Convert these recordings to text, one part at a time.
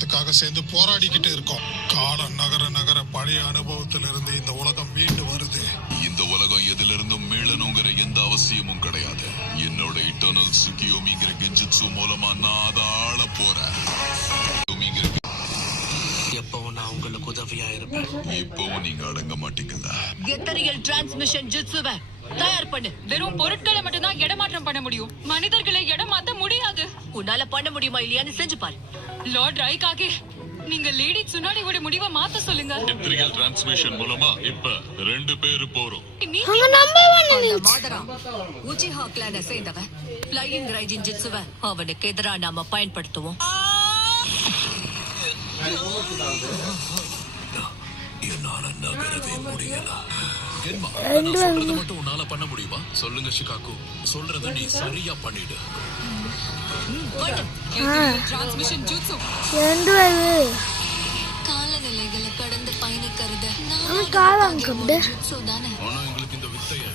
நேரத்துக்காக சேர்ந்து போராடிக்கிட்டு இருக்கோம். காலம் நகர நகர பழைய அனுபவத்திலிருந்து இந்த உலகம் மீண்டு வருது. இந்த உலகம் எதிலிருந்தும் மீளணுங்கிற எந்த அவசியமும் கிடையாது. என்னோட இட்டர்னல் சுகியோமிங்கிற கெஞ்சிட்சு மூலமா நான் அதை ஆள போறேன். எப்பவும் நான் உங்களுக்கு உதவியா இருப்பேன். இப்பவும் நீங்க அடங்க மாட்டீங்களா? எத்தரியல் டிரான்ஸ்மிஷன் ஜுட்சுவை தயார் பண்ணு. வெறும் பொருட்களை மட்டும் தான் இடமாற்றம் பண்ண முடியும். மனிதர்களை இடமாற்ற முடியாது. உன்னால பண்ண முடியுமா இல்லையான்னு செஞ்சு பாரு. லார்ட் ரைகாகே, நீங்க லேடி சுனாடியோட முடிவை மாத்த சொல்லுங்க. எத்தரியல் டிரான்ஸ்மிஷன் மூலமா இப்ப 2 பேரு போறோம். மாதரா உச்சிஹா கிளானை சேர்ந்தவன். ஃப்ளையிங் ரைஜின் ஜுட்சுவை அவனுக்கு எதிரா நாம பயன்படுத்துவோம். என்னால நகரவே முடியல. சொல்றத மட்டும் உன்னால பண்ண முடியுமா? சொல்லுங்க ஷிகாகு, சொல்றத நீ சரியா பண்ணிடு. டிரான்ஸ்மிஷன் ஜுட்சு காலநிலைகளை கடந்து பயணிக்கிறது ஜுட்சு தானே. ஆனா எங்களுக்கு இந்த வித்தையை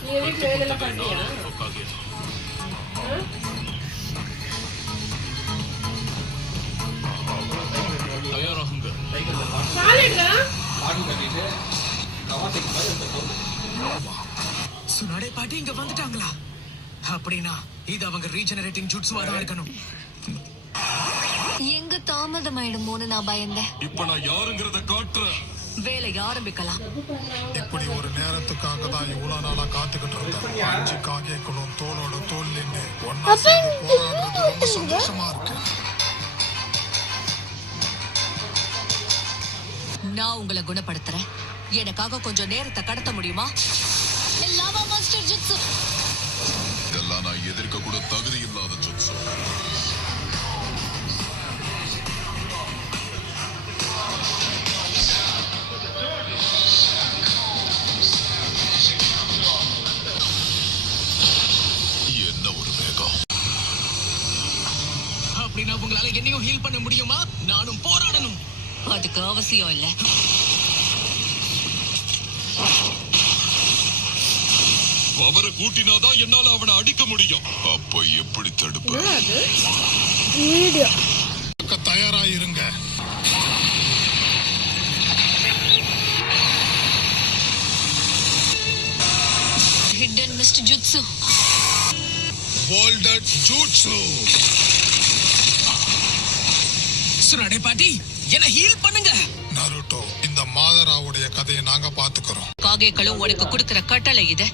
தயாராகுங்க. சுனாடே பாட்டி இங்க வந்துட்டாங்களா? அப்படின்னா இது அவங்க ரீஜெனரேட்டிங் ஜுட்சுவா தான் இருக்கணும். எங்க தாமதமாயிடுமோன்னு நான் பயந்தேன். இப்ப நான் யாருங்கிறத காட்டுறேன். வேலை ஆரம்பிக்கலாம். இப்படி ஒரு நேரத்துக்காக தான் இவ்வளவு நாளா காத்துக்கிட்டு இருந்தேன். 5 காகேக்களும் தோளோட தோல் நின்று ஒன்னா சேர்ந்து போராடுறது ரொம்ப சந்தோஷமா இருக்கு. நான் உங்களை குணப்படுத்துறேன். எனக்காக கொஞ்சம் நேரத்தை கடத்த முடியுமா? Lava master jutsu. இதெல்லாம் நான் எதிர்க்க கூட தகுதி இல்லாத ஜுட்சு. என்ன ஒரு வேகம்! அப்படின்னா உங்களால என்னையும் ஹீல் பண்ண முடியுமா? நானும் போராடணும். அதுக்கு அவசியம் இல்ல. அவரை கூட்டினாதான் என்னால அவனை அடிக்க முடியும். அப்ப எப்படி தடுப்ப? தயாராயிருங்க. ஹிடன் மிஸ்டர் ஜுட்சு. போல்டட் ஜுட்சு. சுனாடே பாட்டி என்ன ஹீல் பண்ணுங்க. நருட்டோ, இந்த மாதராவுடைய கதையை நாங்க பாத்துக்கிறோம். காகேக்களும் உனக்கு கொடுக்கிற கட்டளை இது.